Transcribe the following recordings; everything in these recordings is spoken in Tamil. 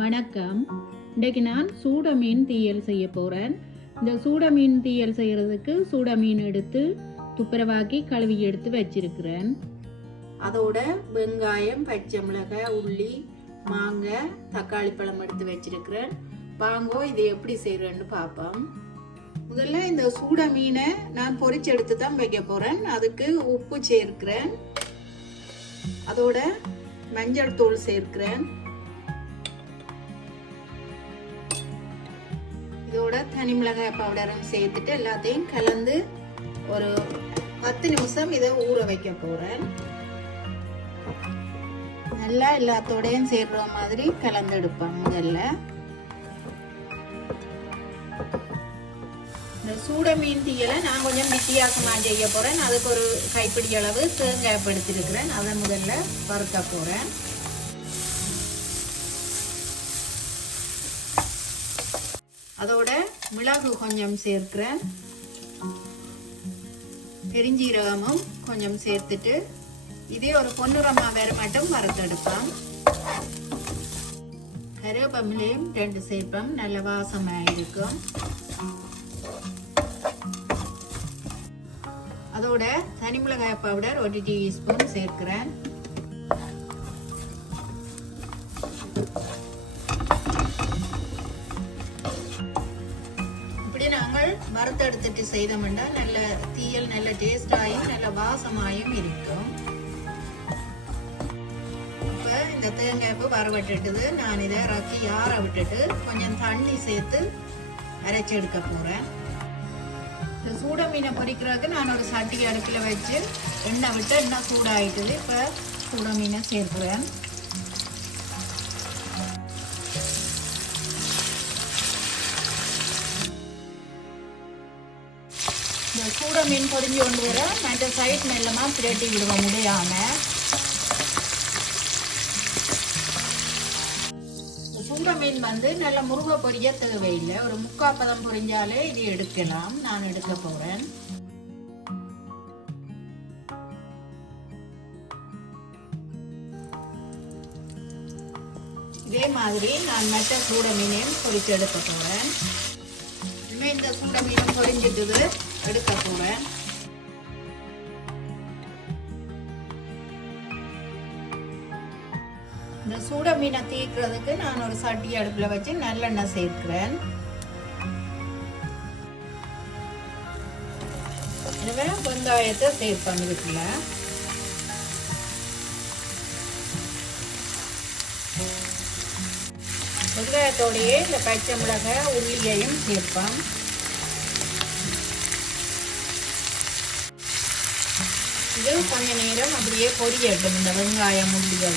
வணக்கம். இன்றைக்கு நான் சூட மீன் தீயல் செய்ய போகிறேன். இந்த சூட மீன் தீயல் செய்கிறதுக்கு சூட மீன் எடுத்து துப்புரவாக்கி கழுவி எடுத்து வச்சிருக்கிறேன். அதோட வெங்காயம், பச்சை மிளகாய், உள்ளி, மாங்காய், தக்காளி பழம் எடுத்து வச்சிருக்கிறேன். வாங்கோ இதை எப்படி செய்கிறேன்னு பார்ப்போம். முதல்ல இந்த சூட மீனை நான் பொரிச்சு எடுத்து தான் வைக்க போகிறேன். அதுக்கு உப்பு சேர்க்கிறேன். அதோட மஞ்சள் தூள் சேர்க்கிறேன். இதோட தனி மிளகாய் பவுடரும் சேர்த்துட்டு எல்லாத்தையும் கலந்து ஒரு 10 நிமிஷம் இதை ஊற வைக்க போறேன். நல்லா எல்லாத்தோடையும் சேர்ற மாதிரி கலந்து எடுப்பேன். முதல்ல இந்த சூட மீன் தீயலை நான் கொஞ்சம் வித்தியாசமா செய்ய போறேன். அதுக்கு ஒரு கைப்பிடி அளவு தேங்காய் எடுத்திருக்கிறேன். அதை முதல்ல வறுக்க போறேன். அதோட மிளகு கொஞ்சம் சேர்க்கிறேன். பெருஞ்சீரகமும் கொஞ்சம் சேர்த்துட்டு இதே ஒரு பொன்னிறமா வேற மட்டும் வறுத்தெடுப்பேன். கருவேப்பிலையும் 2 சேர்ப்பேன். நல்ல வாசமா இருக்கும். அதோட தனி மிளகாய் பவுடர் 1 டீஸ்பூன் சேர்க்கிறேன். நாங்கள் வறுத்தெடுத்துட்டு செய்தோம்னா நல்ல தீயல் நல்ல டேஸ்டாயும் நல்ல வாசமாயும் இருக்கும். இப்போ இந்த தேங்காய்ப்பு வறுவட்டுட்டுது. நான் இதை ரக்கி ஆற விட்டுட்டு கொஞ்சம் தண்ணி சேர்த்து அரைச்சி எடுக்க போறேன். இந்த சூட மீனை பொரிக்கிறதுக்கு நான் ஒரு சட்டி அடுப்பில் வச்சு எண்ணெய் விட்டு எண்ணெய் சூடாயிட்டுது. இப்போ சூட மீனை சேர்க்கிறேன். இந்த சூட மீன் பொரிஞ்சு கொண்டு வர மற்ற சைட் மெல்லமா பிரட்டி விடுவோம் முடியாம. சூட மீன் நல்ல முருக பொரிய தேவையில்லை. ஒரு 3/4 பதம் பொரிஞ்சாலே இது எடுக்கலாம். நான் எடுக்க போறேன். இதே மாதிரி நான் மற்ற சூட மீனையும் பொரிச்சு எடுக்க போறேன். இந்த சூட மீனும் பொரிஞ்சிட்டுது, எடுக்க போறேன். இந்த சூட மீனை தீக்கிறதுக்கு நான் ஒரு சட்டி அடுப்புல வச்சு நல்லெண்ணெய் சேர்க்கிறேன். எனவே வெங்காயத்தை சேர்ப்பேன். இதுக்குள்ள வெங்காயத்தோடையே இந்த பச்சை மிளகாய், உள்ளியையும் சேர்ப்பேன். இது கொஞ்ச நேரம் அப்படியே பொரியட்டும். இந்த வெங்காயம், உள்ளியை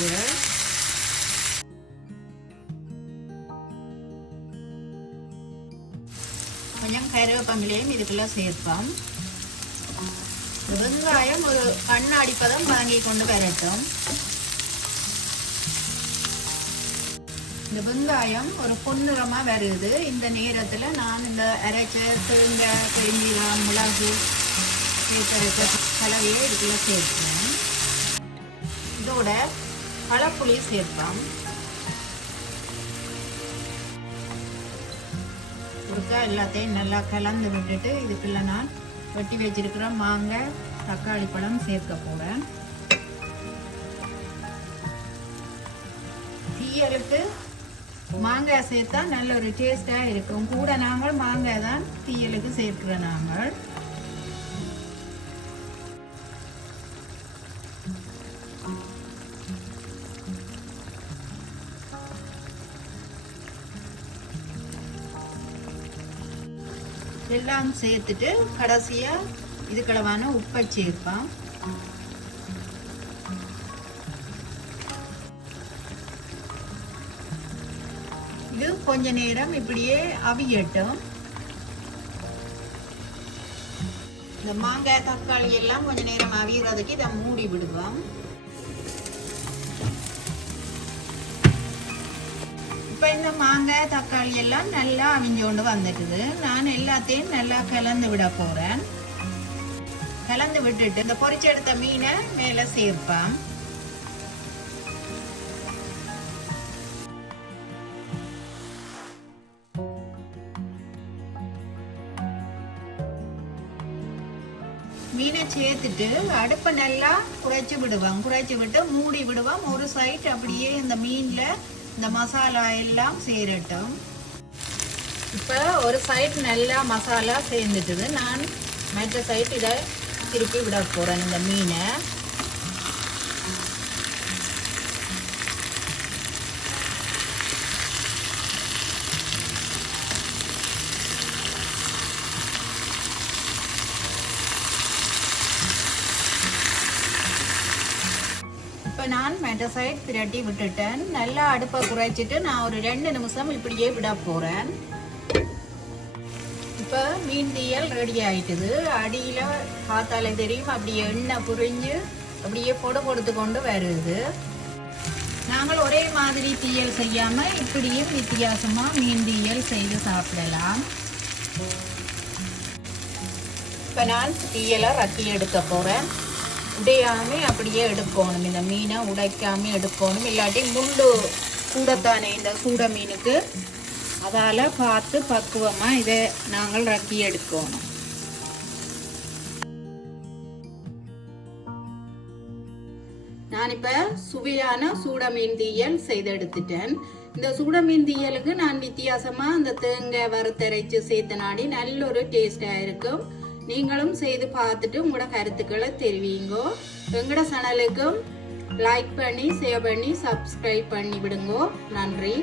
கொஞ்சம் கருவேப்பிலையும் இதுக்குள்ள சேர்ப்போம். வெங்காயம் ஒரு கண்ணாடி பதம் வாங்கி கொண்டு வரட்டும். இந்த வெங்காயம் ஒரு பொன்னிறமா வருது. இந்த நேரத்துல நான் இந்த அரைச்ச தேங்காய், பெருஞ்சீரகம், மிளகு சேர்த்த கலவையை இதுக்குள்ள சேர்ப்பேன். இதோட பழப்புளி சேர்ப்போம். ஒருக்கா எல்லாத்தையும் நல்லா கலந்து விட்டுட்டு இதுக்குள்ள நான் வெட்டி வச்சிருக்கிற மாங்காய், தக்காளி பழம் சேர்க்க போறேன். தீயலுக்கு மாங்காய் சேர்த்தா நல்ல ஒரு டேஸ்டா இருக்கும். கூட நாங்கள் மாங்காய் தான் தீயலுக்கு சேர்க்கிறோம். நாங்கள் எல்லாம் சேர்த்துட்டு கடைசியா இதுக்களவான உப்பை சேர்ப்போம். இது கொஞ்ச நேரம் இப்படியே அவியட்டும். இந்த மாங்காய், தக்காளி எல்லாம் கொஞ்ச நேரம் அவியறதுக்கு இதை மூடி விடுவோம். இப்ப இந்த மாங்காய், தக்காளி எல்லாம் நல்லா அவிஞ்சு கொண்டு வந்துட்டுது. நான் எல்லாத்தையும் நல்லா கலந்து விட போறேன். கலந்து விட்டுட்டு இந்த பொரிச்செடுத்த மீனை மேல சேர்ப்பேன். மீனை சேர்த்துட்டு அடுப்பை நல்லா குறைச்சி விட்டு மூடி விடுவோம். ஒரு சைட் அப்படியே இந்த மீனில் இந்த மசாலா எல்லாம் சேரட்டும். இப்போ ஒரு சைட் நல்லா மசாலா சேர்ந்துட்டுது. நான் மற்ற சைட் இதை திருப்பி விட போகிறேன் இந்த மீனை. இப்போ நான் மற்ற சைட் பிரட்டி விட்டுட்டேன். நல்லா அடுப்பை குறைச்சிட்டு நான் ஒரு 2 நிமிஷம் இப்படியே விட போகிறேன். இப்போ மீன் தீயல் ரெடி ஆயிட்டுது. அடியில் பார்த்தாலே தெரியும் அப்படியே எண்ணெய் புரிஞ்சு அப்படியே பொடுத்து கொண்டு வருது. நாங்கள் ஒரே மாதிரி தீயல் செய்யாமல் இப்படியும் வித்தியாசமாக மீன் தீயல் செய்து சாப்பிடலாம். இப்போ நான் தீயலை ரக்கி எடுக்க போகிறேன். உடையாமல் அப்படியே எடுக்கணும். இந்த மீனை உடைக்காமல் எடுக்கணும். இல்லாட்டி முள்ளு கூடத்தானே இந்த சூட மீனுக்கு. அதால் பார்த்து பக்குவமாக இதை நாங்கள் ரக்கி எடுக்கணும். நான் இப்போ சுவையான சூட மீன் தீயல் செய்து எடுத்துட்டேன். இந்த சூட மீன் தீயலுக்கு நான் வித்தியாசமாக இந்த தேங்காய் வறுத்தரைச்சு சேர்த்தனாடி நல்ல ஒரு டேஸ்டாக இருக்கும். நீங்களும் செய்து பார்த்துட்டு உங்களோட கருத்துக்களை தெரிவிங்கோ. எங்களோட சேனலுக்கும் லைக் பண்ணி ஷேர் பண்ணி சப்ஸ்கிரைப் பண்ணி விடுங்கோ. நன்றி.